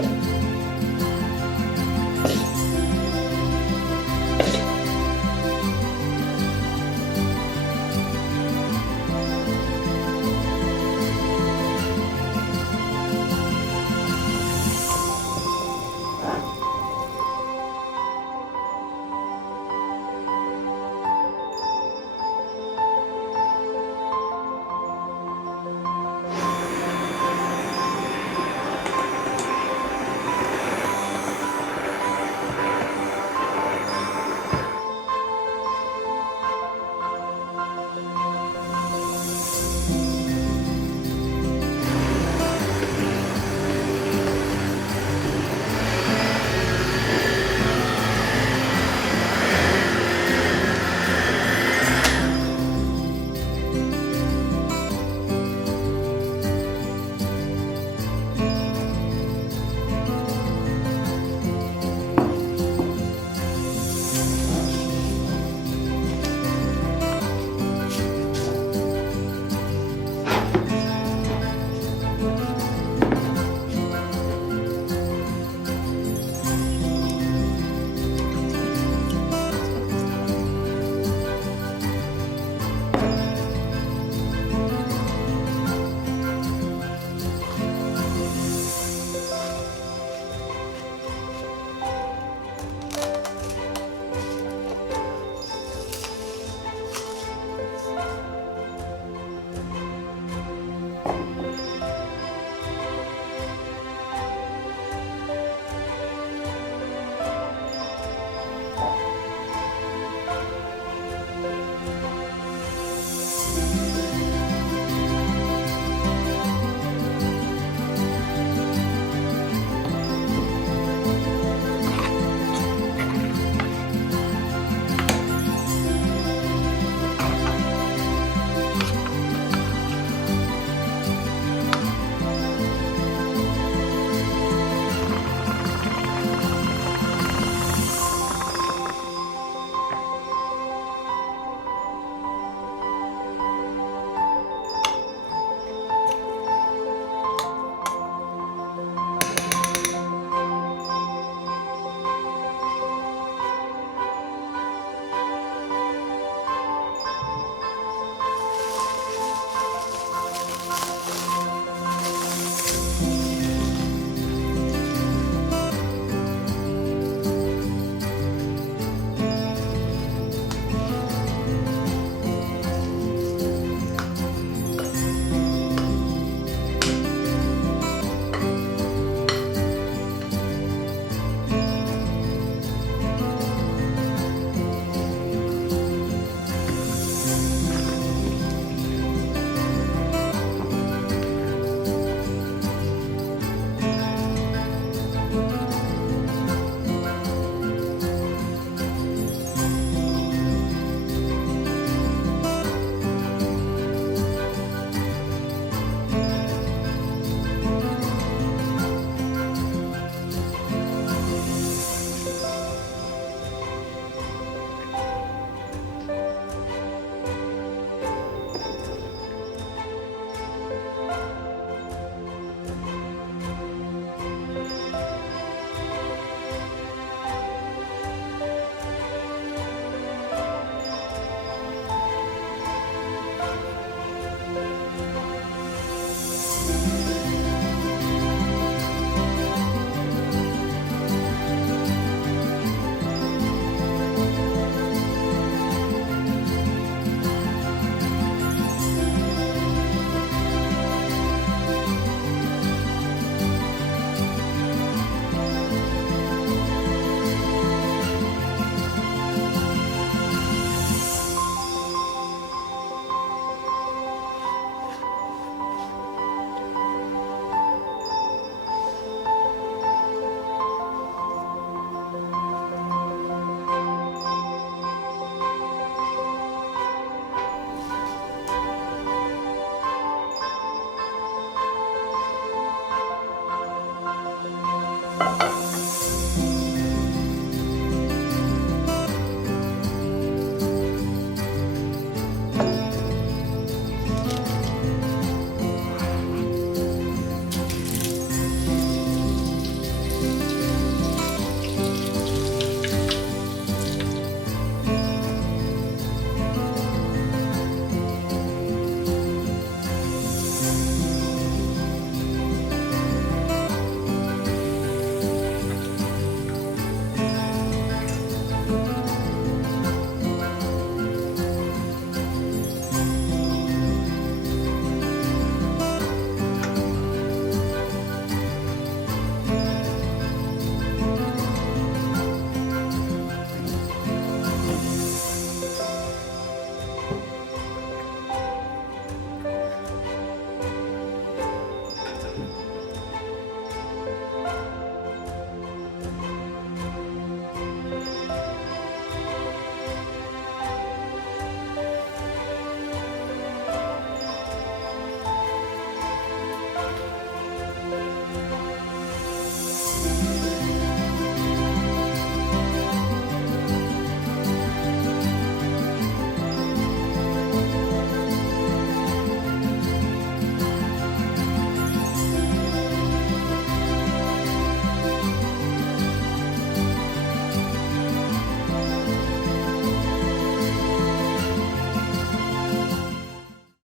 thank okay. you